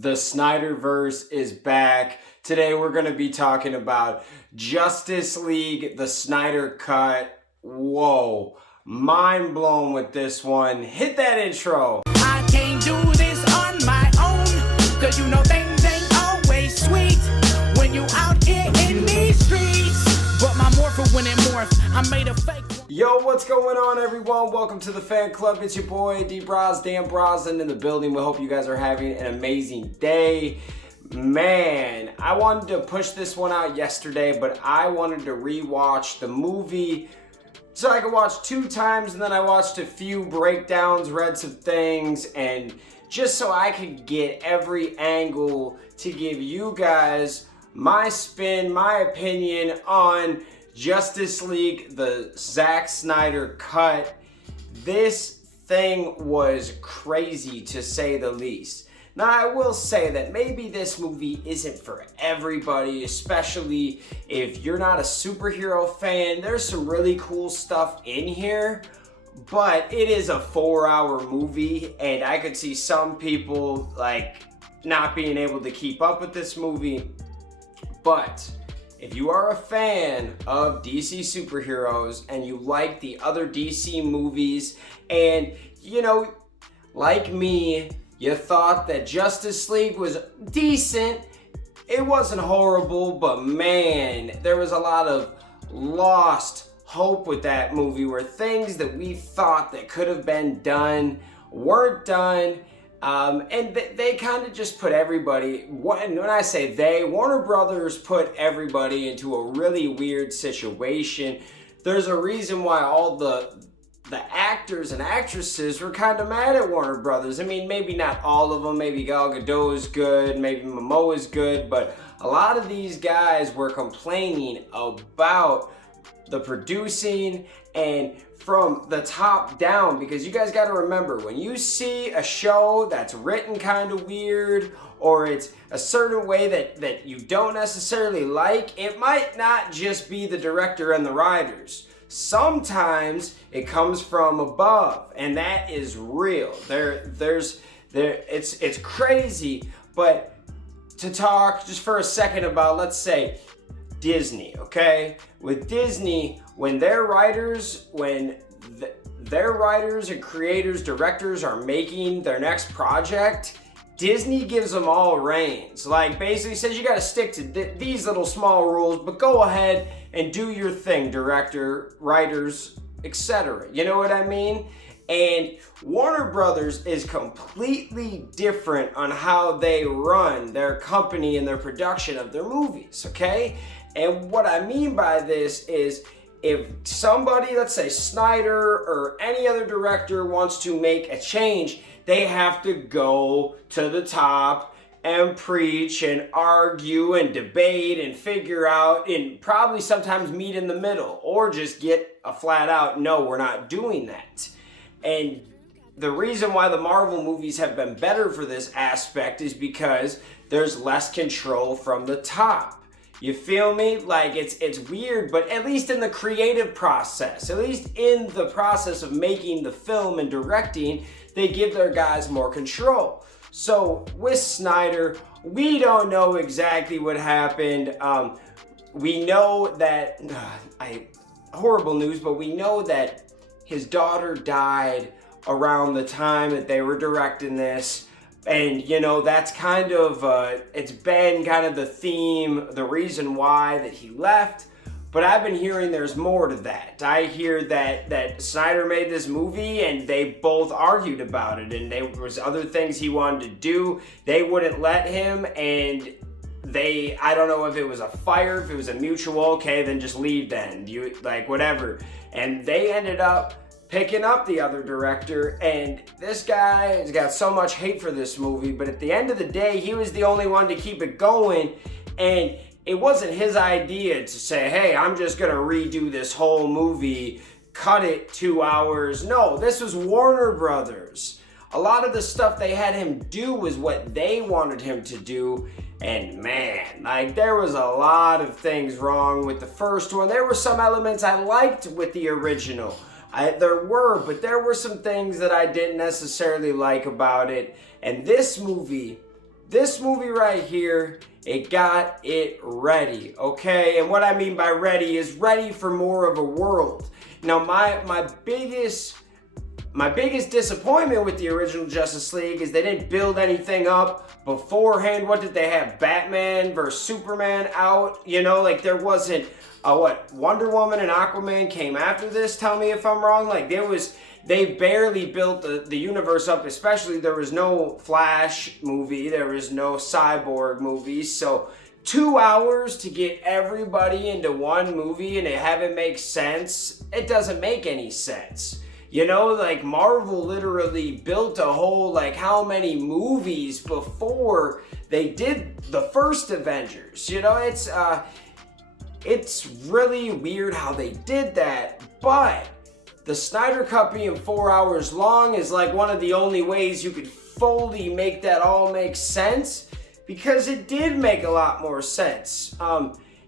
The Snyderverse is back. Today we're going to be talking about Justice League, the Snyder Cut. Whoa, mind blown with this one. Hit that intro. I can't do this on my own, cause you know things ain't always sweet when you out here in these streets. But my morpher when it morph, I made a fake one. Yo, what's going on, everyone? Welcome to the fan club. It's your boy D Bros, Dan Brosnan in the building. We hope you guys are having an amazing day. Man, I wanted to push this one out yesterday, but I wanted to rewatch the movie so I could watch 2 times, and then I watched a few breakdowns, read some things, and just so I could get every angle to give you guys my spin, my opinion on Justice League, the Zack Snyder cut. This thing was crazy, to say the least. Now, I will say that maybe this movie isn't for everybody, especially if you're not a superhero fan. There's some really cool stuff in here, but it is a 4-hour movie, and I could see some people like not being able to keep up with this movie. But if you are a fan of DC superheroes and you like the other DC movies, and you know, like me, you thought that Justice League was decent, it wasn't horrible, but man, there was a lot of lost hope with that movie where things that we thought that could have been done weren't done. And they kind of just put everybody, when I say they, Warner Brothers put everybody into a really weird situation. There's a reason why all the actors and actresses were kind of mad at Warner Brothers. I mean, maybe not all of them. Maybe Gal Gadot is good, maybe Momoa is good, but a lot of these guys were complaining about the producing and from the top down, because you guys got to remember, when you see a show that's written kind of weird, or it's a certain way that you don't necessarily like, it might not just be the director and the writers. Sometimes it comes from above, and that is real. It's crazy. But to talk just for a second about, let's say, Disney, okay? With Disney, when their writers and creators, directors are making their next project, Disney gives them all reins. Like, basically says you gotta stick to these little small rules, but go ahead and do your thing, director, writers, etc. You know what I mean? And Warner Brothers is completely different on how they run their company and their production of their movies, okay? And what I mean by this is, if somebody, let's say Snyder or any other director, wants to make a change, they have to go to the top and preach and argue and debate and figure out, and probably sometimes meet in the middle, or just get a flat out, no, we're not doing that. And the reason why the Marvel movies have been better for this aspect is because there's less control from the top. You feel me? Like, it's weird, but at least in the creative process, at least in the process of making the film and directing, they give their guys more control. So with Snyder, we don't know exactly what happened. We know that, horrible news, but we know that his daughter died around the time that they were directing this. And, you know, that's kind of, it's been kind of the theme, the reason why that he left. But I've been hearing there's more to that. I hear that Snyder made this movie and they both argued about it. And there was other things he wanted to do. They wouldn't let him, and I don't know if it was a fire, if it was a mutual, okay, then just leave then. You, like, whatever. And they ended up picking up the other director, and this guy has got so much hate for this movie, but at the end of the day, he was the only one to keep it going, and it wasn't his idea to say, hey, I'm just gonna redo this whole movie, cut it 2 hours. No, this was Warner Brothers. A lot of the stuff they had him do was what they wanted him to do, and man, like, there was a lot of things wrong with the first one. There were some elements I liked with the original. But there were some things that I didn't necessarily like about it. And this movie, this movie right here, it got it ready, okay? And what I mean by ready is ready for more of a world. Now, my biggest disappointment with the original Justice League is they didn't build anything up beforehand. What did they have? Batman versus Superman out? You know, like there wasn't Wonder Woman and Aquaman came after this. Tell me if I'm wrong. Like they barely built the universe up, especially there was no Flash movie, there was no Cyborg movie. So 2 hours to get everybody into one movie and have it make sense, it doesn't make any sense. You know, like Marvel literally built a whole, like how many movies before they did the first Avengers. You know, it's really weird how they did that, but the Snyder Cut being 4 hours long is like one of the only ways you could fully make that all make sense, because it did make a lot more sense.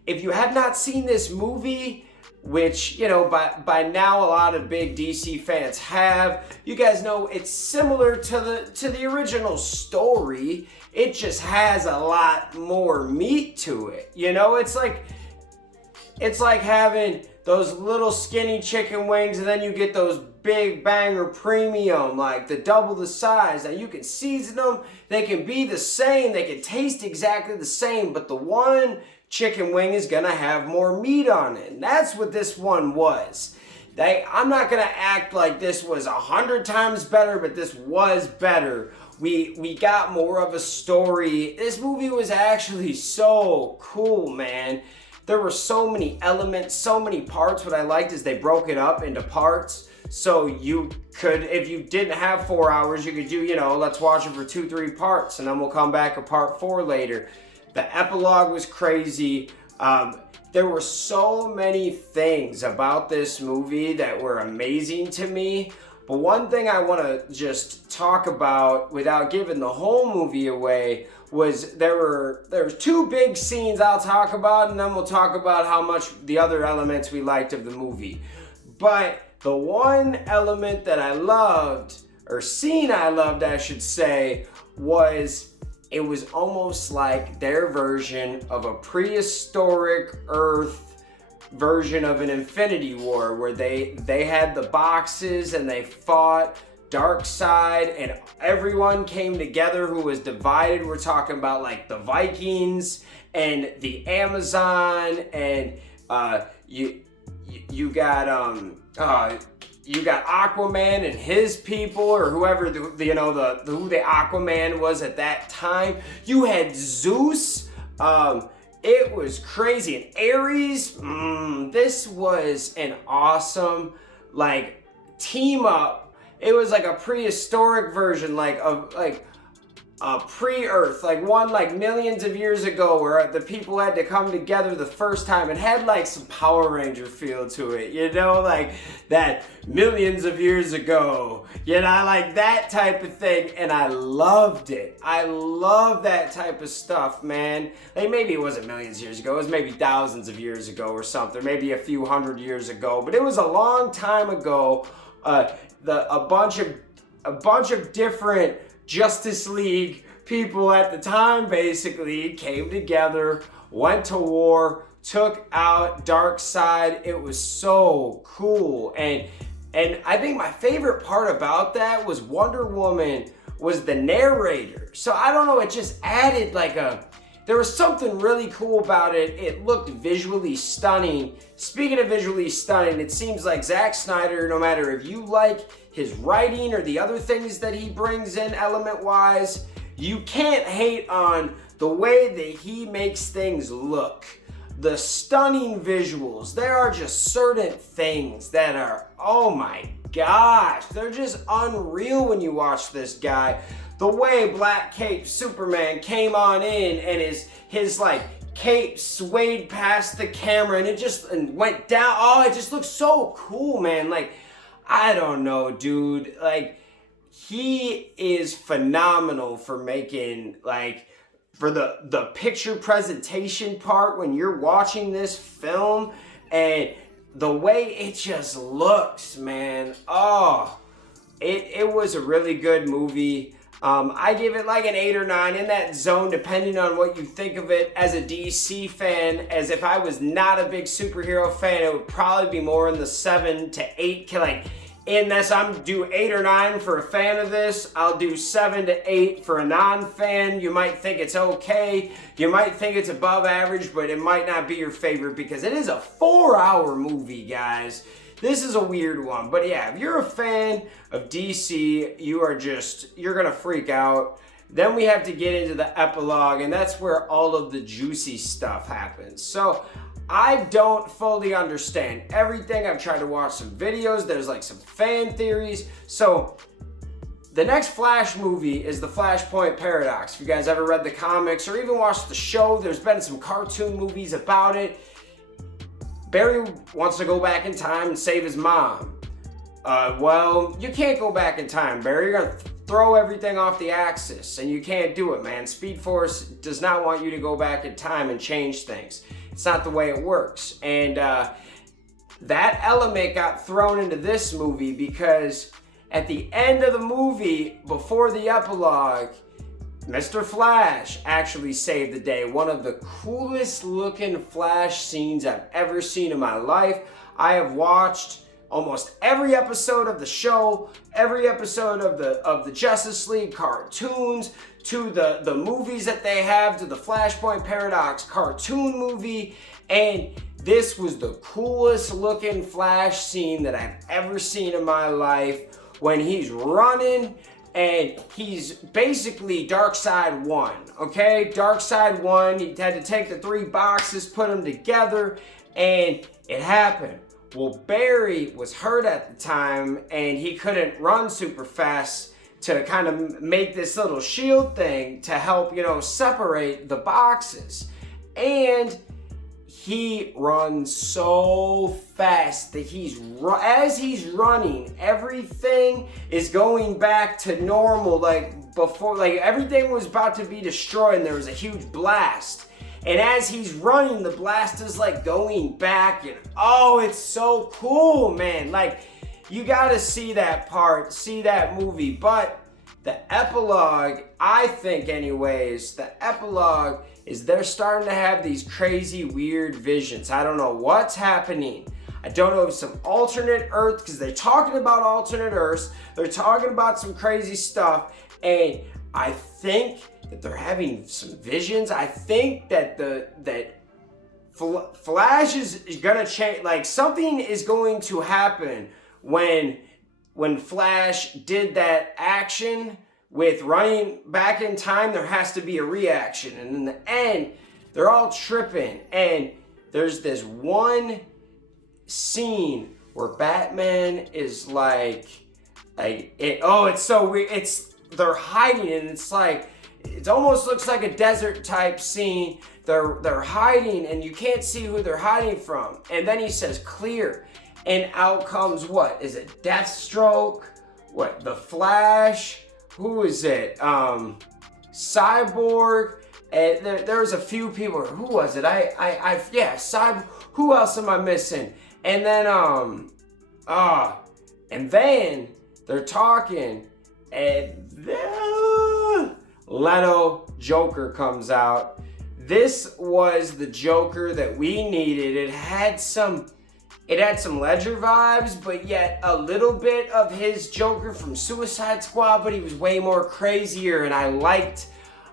If you have not seen this movie, which, you know, by now a lot of big DC fans have, you guys know it's similar to the original story. It just has a lot more meat to it. You know, it's like having those little skinny chicken wings and then you get those big banger premium, like the double the size. Now you can season them, they can be the same, they can taste exactly the same, but the one chicken wing is gonna have more meat on it. And that's what this one was. I'm not gonna act like this was 100 times better, but this was better. We got more of a story. This movie was actually so cool, man. There were so many elements, so many parts. What I liked is they broke it up into parts. So you could, if you didn't have 4 hours, you could do, you know, let's watch it for 2-3 parts and then we'll come back to part 4 later. The epilogue was crazy. There were so many things about this movie that were amazing to me. But one thing I want to just talk about without giving the whole movie away was there's 2 big scenes I'll talk about, and then we'll talk about how much the other elements we liked of the movie. But the one element that I loved, or scene I loved I should say, was it was almost like their version of a prehistoric Earth version of an Infinity War, where they had the boxes and they fought Darkseid and everyone came together who was divided. We're talking about like the Vikings and the Amazon, and you got Aquaman and his people, or whoever who the Aquaman was at that time. You had Zeus. It was crazy. And Ares. This was an awesome like team up. It was like a prehistoric version, like of like a pre-Earth, like one like millions of years ago, where the people had to come together the first time. It had like some Power Ranger feel to it, you know, like that millions of years ago, you know, like that type of thing. And I loved it. I love that type of stuff, man. Like maybe it wasn't millions of years ago, it was maybe thousands of years ago or something, maybe a few hundred years ago, but it was a long time ago. A bunch of different Justice League people at the time basically came together, went to war, took out Darkseid. It was so cool. And I think my favorite part about that was Wonder Woman was the narrator. So I don't know, it just added like there was something really cool about it. It looked visually stunning. Speaking of visually stunning, it seems like Zack Snyder, no matter if you like his writing or the other things that he brings in element-wise, you can't hate on the way that he makes things look. The stunning visuals. There are just certain things that are, oh my gosh, they're just unreal when you watch this guy. The way Black Cape Superman came on in and his like cape swayed past the camera and it just went down. Oh, it just looks so cool, man. Like, I don't know, dude. Like, he is phenomenal for making, like, for the picture presentation part when you're watching this film and the way it just looks, man. Oh, it was a really good movie. I give it like an 8 or 9, in that zone, depending on what you think of it as a DC fan. As if I was not a big superhero fan, it would probably be more in the 7 to 8. Like, unless I'm do 8 or 9 for a fan of this, I'll do 7 to 8 for a non-fan. You might think it's okay. You might think it's above average, but it might not be your favorite because it is a 4-hour movie, guys. This is a weird one, but yeah, if you're a fan of DC, you're gonna freak out. Then we have to get into the epilogue, and that's where all of the juicy stuff happens. So I don't fully understand everything. I've tried to watch some videos. There's like some fan theories. So the next Flash movie is the Flashpoint Paradox. If you guys ever read the comics or even watched the show, there's been some cartoon movies about it. Barry wants to go back in time and save his mom. Well, you can't go back in time, Barry. You're gonna throw everything off the axis, and you can't do it, man. Speed Force does not want you to go back in time and change things. It's not the way it works. And that element got thrown into this movie because at the end of the movie, before the epilogue, Mr. Flash actually saved the day. One of the coolest looking Flash scenes I've ever seen in my life. I have watched almost every episode of the show, every episode of the Justice League cartoons, to the movies that they have, to the Flashpoint Paradox cartoon movie, and this was the coolest looking Flash scene that I've ever seen in my life, when he's running and he's basically Darkseid 1, okay? Darkseid 1, he had to take the 3 boxes, put them together, and it happened. Well, Barry was hurt at the time, and he couldn't run super fast to kind of make this little shield thing to help, separate the boxes. And he runs so fast that as he's running, everything is going back to normal. Like before, like everything was about to be destroyed and there was a huge blast. And as he's running, the blast is like going back, and oh, it's so cool, man. Like, you gotta see that part, see that movie. But the epilogue, I think anyways, the epilogue is they're starting to have these crazy, weird visions. I don't know what's happening. I don't know if it's some alternate Earth, because they're talking about alternate Earths. They're talking about some crazy stuff. And I think that they're having some visions. I think that Flash is gonna change. Like, something is going to happen when Flash did that action with running back in time. There has to be a reaction, and in the end, they're all tripping. And there's this one scene where Batman is it's so weird. They're hiding, and it's like, it almost looks like a desert type scene. They're hiding, and you can't see who they're hiding from. And then he says clear, and out comes, what is it, Deathstroke, the Flash, who is it, Cyborg, and there's a few people. Who was it? Cyborg. Who else am I missing? And then they're talking, and then Leto Joker comes out. This was the Joker that we needed. It had some Ledger vibes, but yet a little bit of his Joker from Suicide Squad, but he was way more crazier, and I liked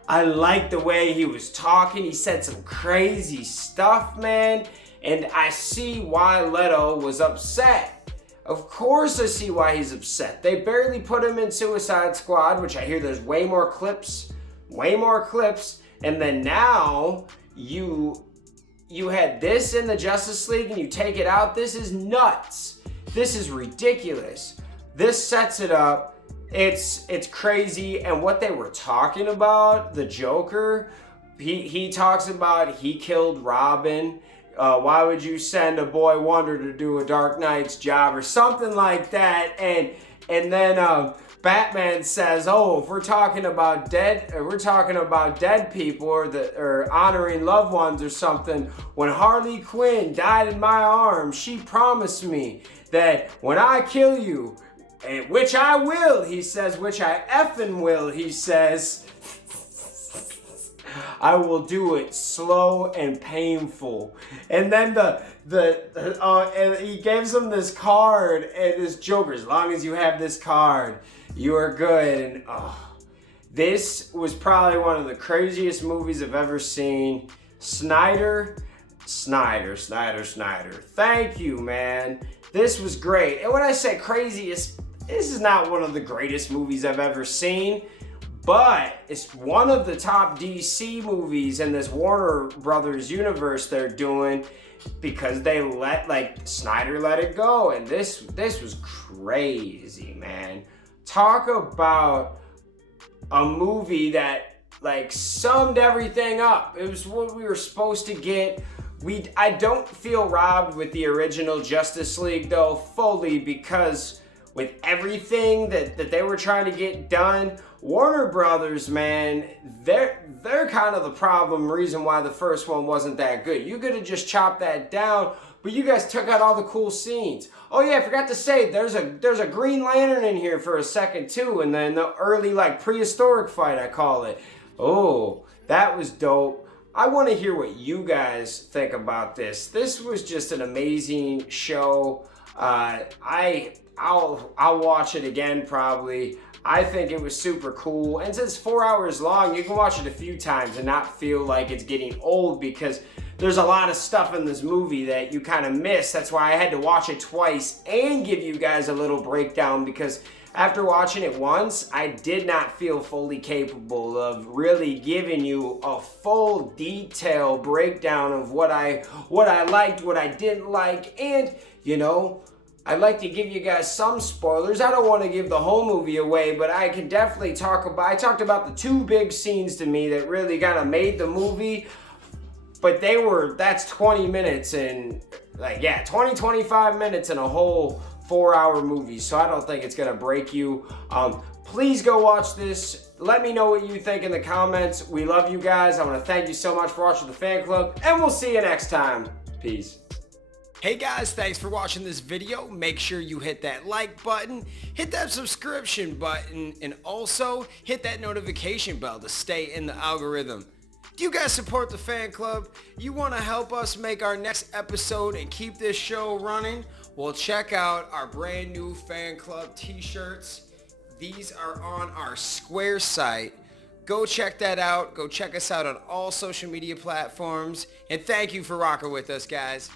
the way he was talking. He said some crazy stuff, man, and I see why Leto was upset. Of course I see why he's upset. They barely put him in Suicide Squad, which I hear there's way more clips, and then now you had this in the Justice League and you take it out. This is nuts. This is ridiculous. This sets it up. It's crazy. And what they were talking about, the Joker, he talks about he killed Robin. Why would you send a boy wonder to do a Dark Knight's job, or something like that? And then Batman says, "Oh, if we're talking about dead people, or honoring loved ones or something. When Harley Quinn died in my arms, she promised me that when I kill you, And which I will, he says, which I effing will, he says. I will do it slow and painful. And then and he gives him this card and this Joker, as long as you have this card, you are good. And this was probably one of the craziest movies I've ever seen. Snyder. Thank you, man. This was great. And when I say craziest, this is not one of the greatest movies I've ever seen, but it's one of the top DC movies in this Warner Brothers universe they're doing, because they Snyder let it go. And this was crazy, man. Talk about a movie that summed everything up. It was what we were supposed to get. I don't feel robbed with the original Justice League though, fully, because with everything that they were trying to get done, Warner Brothers, man, they're kind of the problem, reason why the first one wasn't that good. You could have just chopped that down, but you guys took out all the cool scenes. Oh yeah, I forgot to say, there's a Green Lantern in here for a second too, and then the early prehistoric fight, I call it. Oh, that was dope. I want to hear what you guys think about this. This was just an amazing show. I'll watch it again probably. I think it was super cool. And since it's 4 hours long, you can watch it a few times and not feel like it's getting old, because there's a lot of stuff in this movie that you kind of miss. That's why I had to watch it twice and give you guys a little breakdown, because after watching it once, I did not feel fully capable of really giving you a full detailed breakdown of what I liked, what I didn't like, and I'd like to give you guys some spoilers. I don't want to give the whole movie away, but I can definitely I talked about the two big scenes to me that really kind of made the movie, but that's 20 minutes and 25 minutes in a whole 4-hour movie, so I don't think it's gonna break you. Please go watch this. Let me know what you think in the comments. We love you guys. I want to thank you so much for watching the fan club, and we'll see you next time. Peace. Hey guys, thanks for watching this video. Make sure you hit that like button, hit that subscription button, and also hit that notification bell to stay in the algorithm. Do you guys support the fan club? You want to help us make our next episode and keep this show running? Well, check out our brand new fan club t-shirts. These are on our Square site. Go check that out. Go check us out on all social media platforms. And thank you for rocking with us, guys.